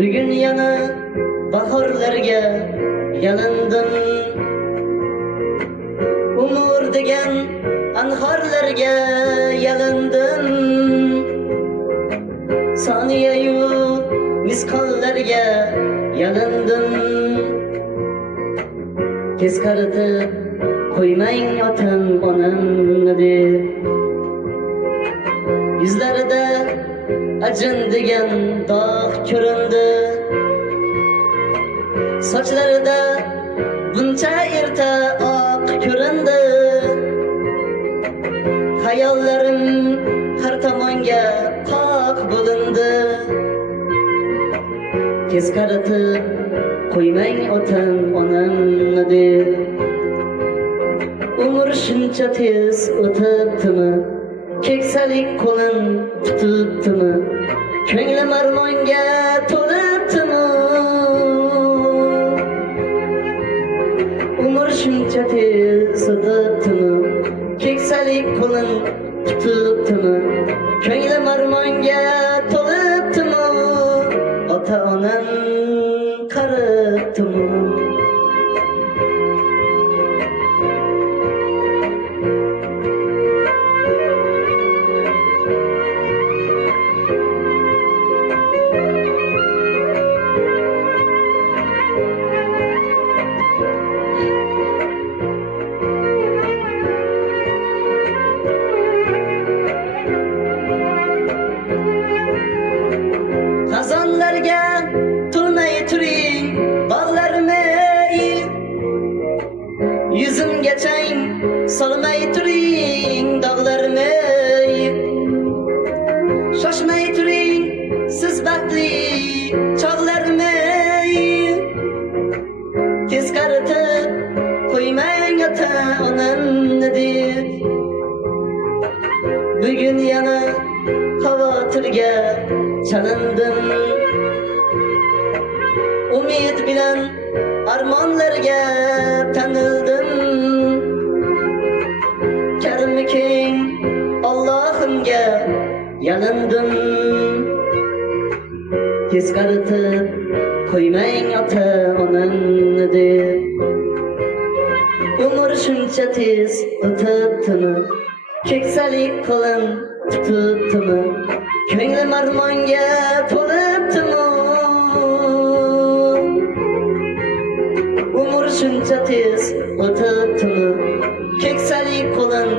Bugün yana bahorlarga yalindim. Umur degan anhorlarga yalindim. Soniyayu misqollarga yalindim. Tez qaritib qo'ymang otam onamni deb. Yuzlarida ajin degan dog' ko'rindi. Sochlarida buncha erta oq ko'rindi. Hayollarim har tomonga qoq bo'lindi. Tez qaritib qo'ymang otam onamni deb. Umr shuncha tez o'tibdimi? Keksalik qo'lim tutibdimi? Ko'nglim armonga to'libdimi? Umr shuncha tez o'tibdimi? Keksalik qo'lim tutibdimi? Ko'nglim armonga to'libdimi? Ota-onam qaribdimi? Xazonlarga to'lmay turing bog'larni, yuzimga chang solmay turing dog'larni. Shoshmay turing siz baxtli chog'larni. Tez qaritib qo'ymang ota-onamni deb. Bugun yana xavotirga chalindim. Umid bilan armonlarga tanildim. Karmi keng Allohimga yalindim. Tez qaritib qo'ymang ota-onamni deb. Umr shuncha tez o'tibdimi? Keksalik qo'lim tutibdimi? Ko'nglim armonga to'libdimi? Umr shuncha tez o'tibdimi? Keksalik qo'lim